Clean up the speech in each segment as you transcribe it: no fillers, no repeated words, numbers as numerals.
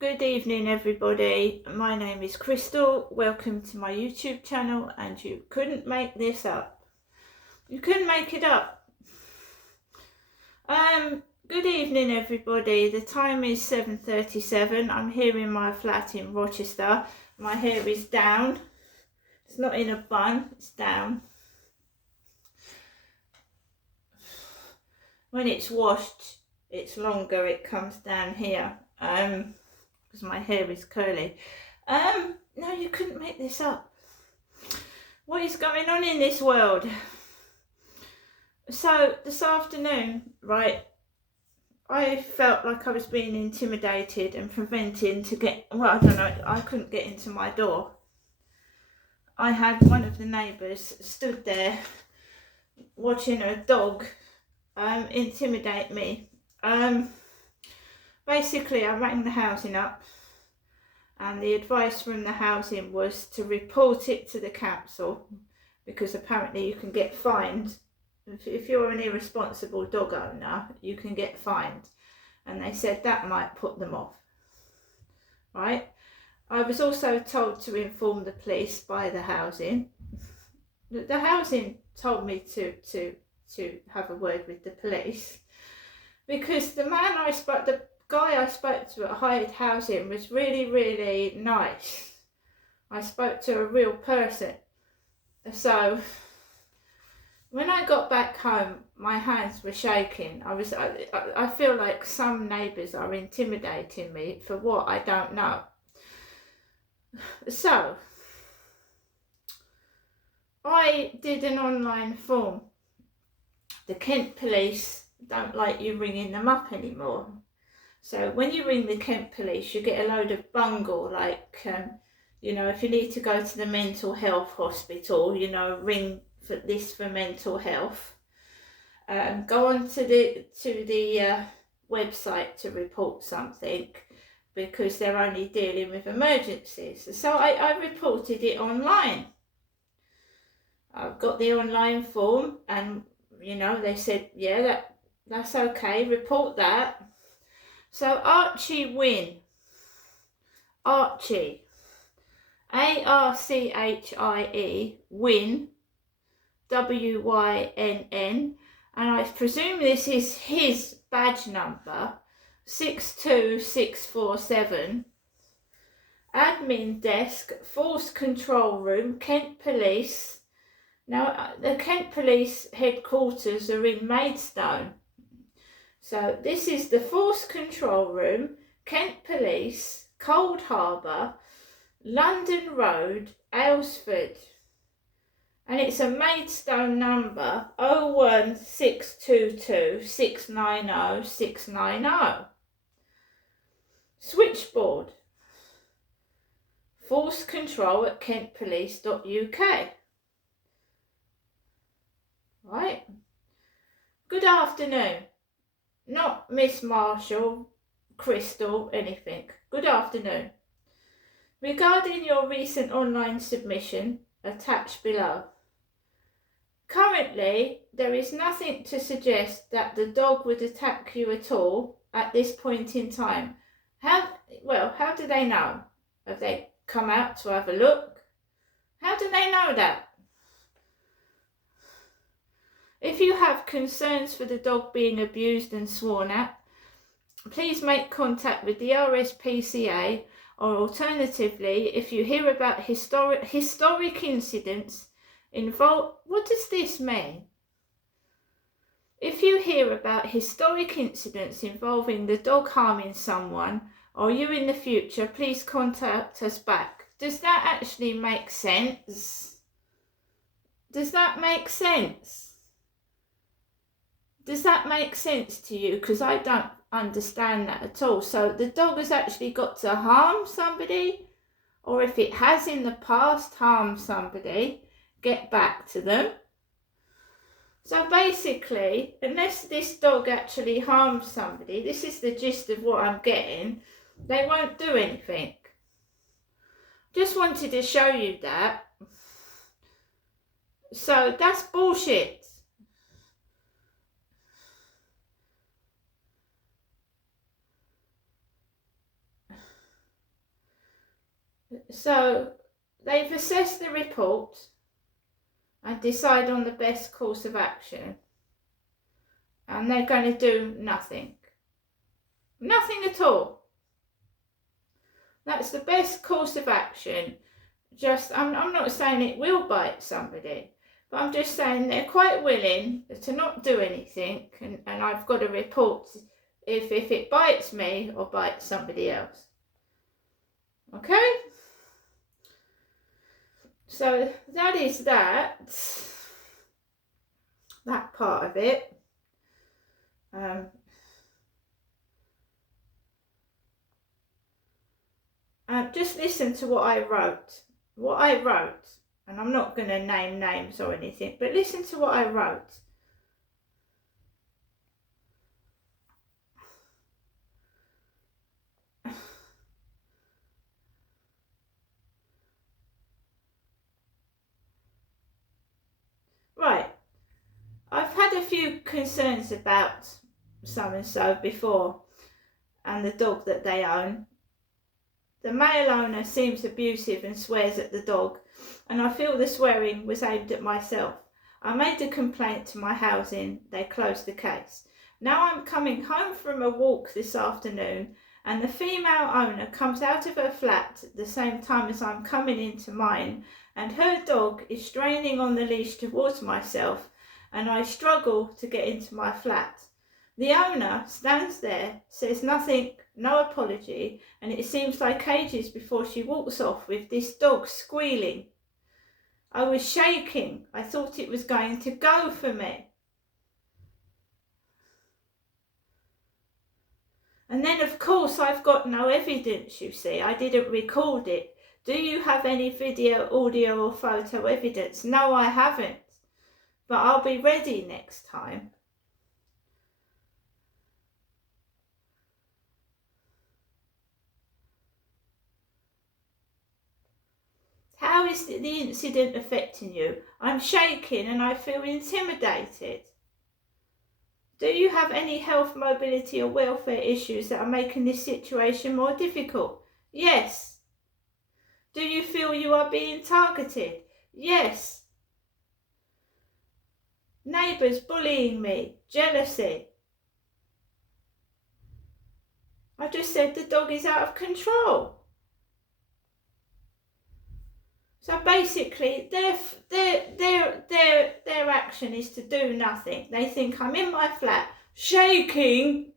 Good evening, everybody. My name is Crystal. Welcome to my YouTube channel, and you couldn't make this up. You couldn't make it up. Good evening, everybody. The time is 7:37. I'm here in my flat in Rochester. My hair is down. It's not in a bun, it's down. When it's washed, it's longer. It comes down here. Because my hair is curly. No, you couldn't make this up. What is going on in this world? So this afternoon, right, I felt like I was being intimidated and prevented to get, well, I don't know, I couldn't get into my door. I had one of the neighbours stood there watching a dog intimidate me. Basically, I rang the housing up, and the advice from the housing was to report it to the council, because apparently you can get fined. If you're an irresponsible dog owner, you can get fined. And they said that might put them off. Right? I was also told to inform the police by the housing. The housing told me to have a word with the police, because the guy I spoke to at Hyde Housing was really, really nice. I spoke to a real person. So when I got back home, my hands were shaking. I feel like some neighbours are intimidating me for what I don't know. So I did an online form. The Kent Police don't like you ringing them up anymore. So when you ring the Kent Police, you get a load of bungle, like, if you need to go to the mental health hospital, ring for this for mental health. Go on to the website to report something, because they're only dealing with emergencies. So I reported it online. I've got the online form, and they said, yeah, that's okay, report that. So Archie Wynn, Archie, Archie, Wynn, Wynn, and I presume this is his badge number, 62647. Admin desk, force control room, Kent Police. Now, the Kent Police headquarters are in Maidstone. So this is the force control room, Kent Police, Cold Harbour, London Road, Aylesford. And it's a Maidstone number, 01622 690 690. Switchboard, force control at kentpolice.uk. Right. Good afternoon. Not Miss Marshall, Crystal, anything. Good afternoon. Regarding your recent online submission, attached below. Currently, there is nothing to suggest that the dog would attack you at all at this point in time. How do they know? Have they come out to have a look? How do they know that? If you have concerns for the dog being abused and sworn at, please make contact with the RSPCA, or alternatively, if you hear about historic incidents involved, what does this mean? If you hear about historic incidents involving the dog harming someone or you in the future, please contact us back. Does that actually make sense? Does that make sense? Does that make sense to you? Because I don't understand that at all. So the dog has actually got to harm somebody, or if it has in the past harmed somebody, get back to them. So basically, unless this dog actually harms somebody, this is the gist of what I'm getting, they won't do anything. Just wanted to show you that. So that's bullshit. So they've assessed the report and decide on the best course of action, and they're going to do nothing. Nothing at all. That's the best course of action. I'm not saying it will bite somebody, but I'm just saying they're quite willing to not do anything, and I've got a report if it bites me or bites somebody else. Okay? So that is that part of it. Just listen to what I wrote. And I'm not going to name names or anything, but listen to what I wrote. Right. I've had a few concerns about so-and-so before and the dog that they own. The male owner seems abusive and swears at the dog, and I feel the swearing was aimed at myself. I made a complaint to my housing. They closed the case. Now I'm coming home from a walk this afternoon, and the female owner comes out of her flat at the same time as I'm coming into mine, and her dog is straining on the leash towards myself, and I struggle to get into my flat. The owner stands there, says nothing, no apology, and it seems like ages before she walks off with this dog squealing. I was shaking. I thought it was going to go for me. And then, of course, I've got no evidence, you see. I didn't record it. Do you have any video, audio or photo evidence? No, I haven't. But I'll be ready next time. How is the incident affecting you? I'm shaking and I feel intimidated. Do you have any health, mobility or welfare issues that are making this situation more difficult? Yes. Do you feel you are being targeted? Yes. Neighbours bullying me, jealousy. I just said the dog is out of control. So basically, their action is to do nothing. They think I'm in my flat, shaking,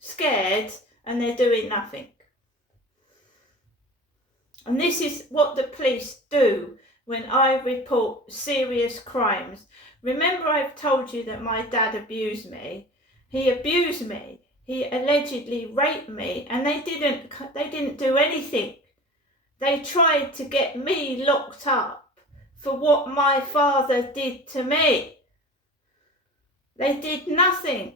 scared, and they're doing nothing. And this is what the police do when I report serious crimes. Remember, I've told you that my dad abused me. He abused me. He allegedly raped me, and they didn't do anything. They tried to get me locked up for what my father did to me. They did nothing.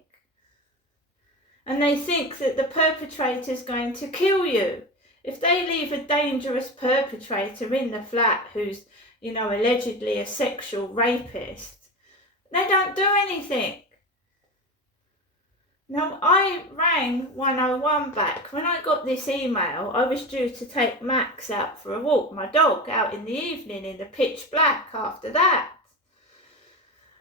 And they think that the perpetrator's going to kill you. If they leave a dangerous perpetrator in the flat who's, allegedly a sexual rapist, they don't do anything. Now, I rang 101 back. When I got this email, I was due to take Max out for a walk, my dog, out in the evening in the pitch black after that.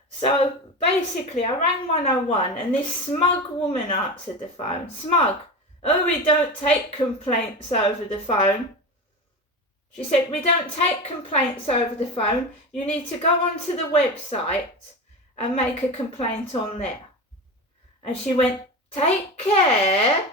So basically, I rang 101 and this smug woman answered the phone. Smug. Oh, we don't take complaints over the phone. She said, we don't take complaints over the phone. You need to go onto the website and make a complaint on there. And she went, take care.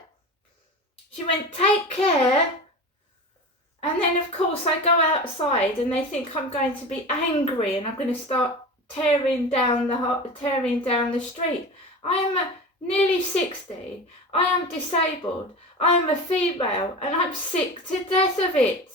And then, of course, I go outside and they think I'm going to be angry and I'm going to start tearing down the street. I am nearly 60. I am disabled. I am a female and I'm sick to death of it.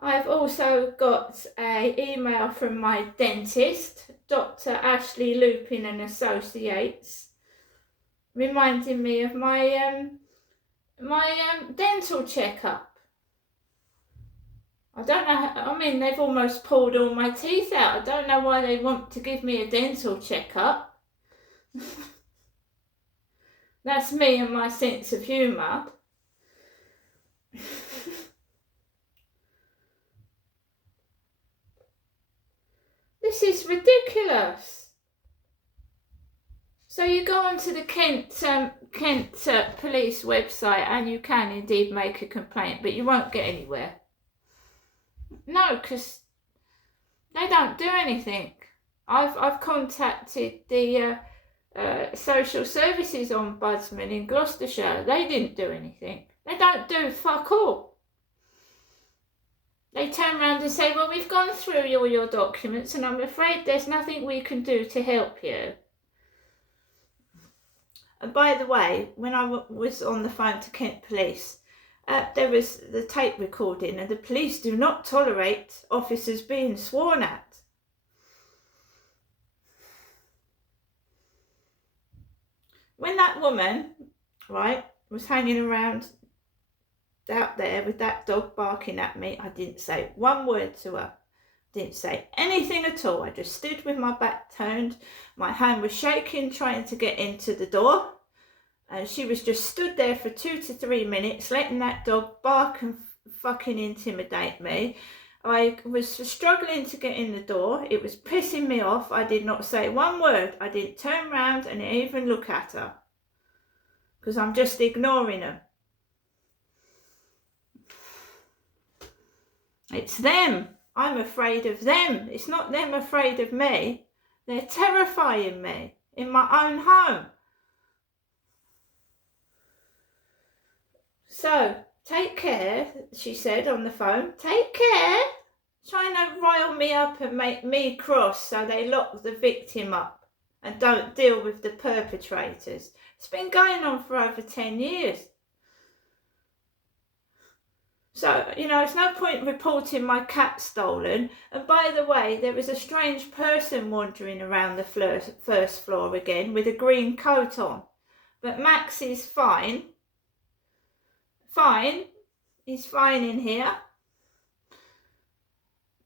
I've also got an email from my dentist, Dr. Ashley Lupin and Associates, reminding me of my dental checkup. I don't know, they've almost pulled all my teeth out. I don't know why they want to give me a dental checkup. That's me and my sense of humour. This is ridiculous. So you go onto the Kent police website and you can indeed make a complaint, but you won't get anywhere. No, because they don't do anything. I've contacted the social services ombudsman in Gloucestershire. They didn't do anything. They don't do fuck all. They turn around and say, well, we've gone through all your documents and I'm afraid there's nothing we can do to help you. And by the way, when I was on the phone to Kent Police, there was the tape recording, and the police do not tolerate officers being sworn at. When that woman, right, was hanging around out there with that dog barking at me, I didn't say one word to her. Didn't say anything at all. I just stood with my back turned. My hand was shaking, trying to get into the door. And she was just stood there for 2 to 3 minutes, letting that dog bark and fucking intimidate me. I was struggling to get in the door. It was pissing me off. I did not say one word. I didn't turn around and even look at her. Because I'm just ignoring her. It's them. I'm afraid of them. It's not them afraid of me. They're terrifying me in my own home. So, take care, she said on the phone. Take care. Trying to rile me up and make me cross so they lock the victim up and don't deal with the perpetrators. It's been going on for over 10 years. So, it's no point reporting my cat stolen. And by the way, there was a strange person wandering around the first floor again with a green coat on. But Max is fine. Fine. He's fine in here.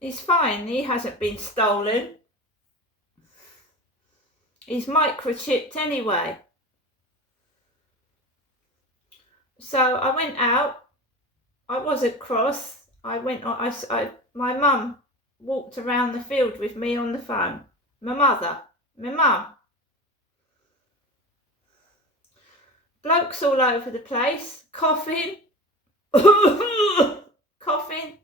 He's fine. He hasn't been stolen. He's microchipped anyway. So I went out. I wasn't cross. My mum walked around the field with me on the phone. My mum. Blokes all over the place, coughing. Coughing.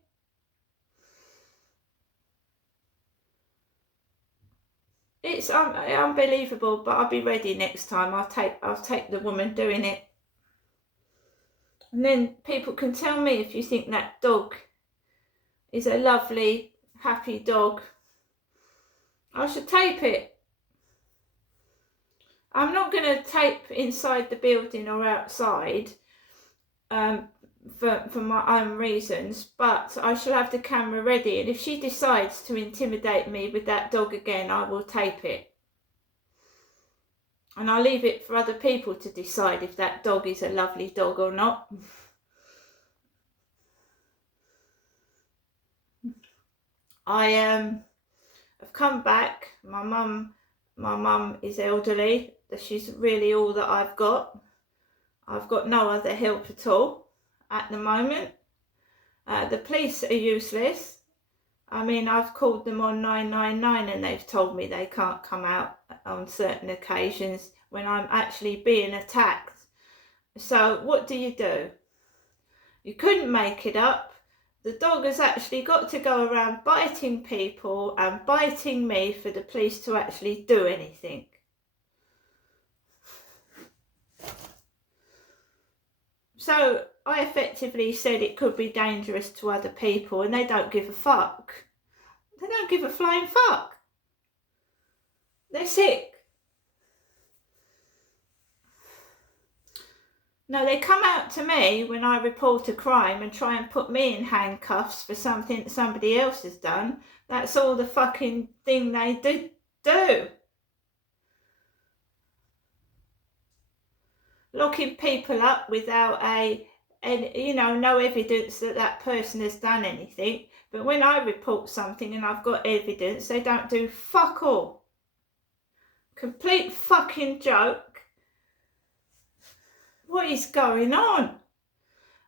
It's unbelievable, but I'll be ready next time. I'll take the woman doing it. And then people can tell me if you think that dog is a lovely, happy dog. I should tape it. I'm not going to tape inside the building or outside for my own reasons, but I shall have the camera ready. And if she decides to intimidate me with that dog again, I will tape it. And I'll leave it for other people to decide if that dog is a lovely dog or not. I have come back. My mum is elderly. She's really all that I've got. I've got no other help at all at the moment. The police are useless. I mean, I've called them on 999 and they've told me they can't come out on certain occasions when I'm actually being attacked. So what do? You couldn't make it up. The dog has actually got to go around biting people and biting me for the police to actually do anything. So I effectively said it could be dangerous to other people and they don't give a fuck. They don't give a flying fuck. They're sick. No, they come out to me when I report a crime and try and put me in handcuffs for something that somebody else has done. That's all the fucking thing they do. Locking people up without no evidence that that person has done anything. But when I report something and I've got evidence, they don't do fuck all. Complete fucking joke. What is going on?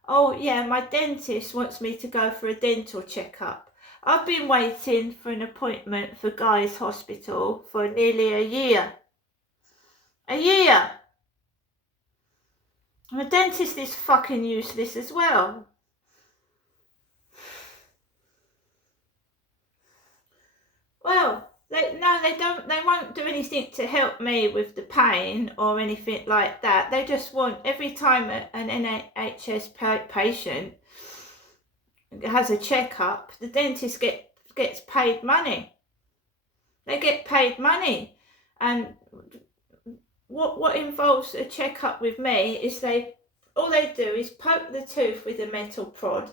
Oh yeah, my dentist wants me to go for a dental checkup. I've been waiting for an appointment for Guy's Hospital for nearly a year. A year! And the dentist is fucking useless as well. Well, they won't do anything to help me with the pain or anything like that. They just want, every time an NHS patient has a checkup, the dentist gets paid money. They get paid money. And what involves a checkup with me is all they do is poke the tooth with a metal prod.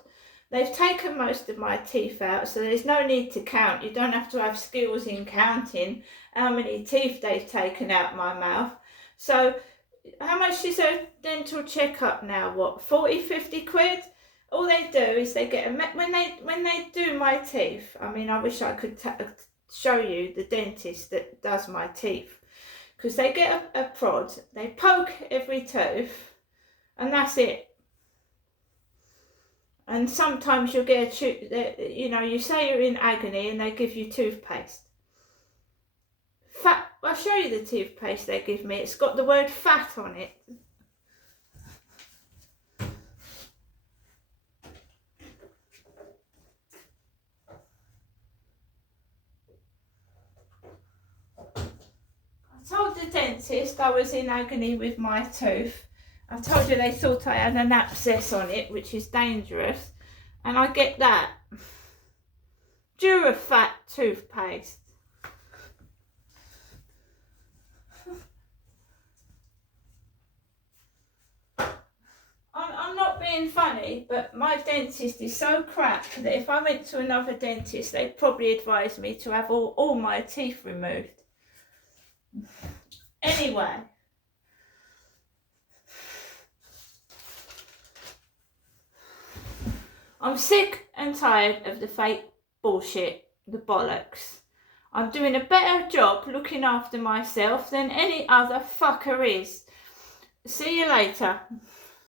They've taken most of my teeth out, so there's no need to count. You don't have to have skills in counting how many teeth they've taken out my mouth. So how much is a dental checkup now? What, 40, 50 quid? All they do is they get when they do my teeth. I mean, I wish I could show you the dentist that does my teeth, because they get a prod, they poke every tooth, and that's it. And sometimes you'll get you say you're in agony and they give you toothpaste. Fat, I'll show you the toothpaste they give me. It's got the word fat on it. I told the dentist I was in agony with my tooth. I told you they thought I had an abscess on it, which is dangerous. And I get that. Durafat toothpaste. I'm not being funny, but my dentist is so crap that if I went to another dentist, they'd probably advise me to have all my teeth removed. Anyway. I'm sick and tired of the fake bullshit, the bollocks. I'm doing a better job looking after myself than any other fucker is. See you later.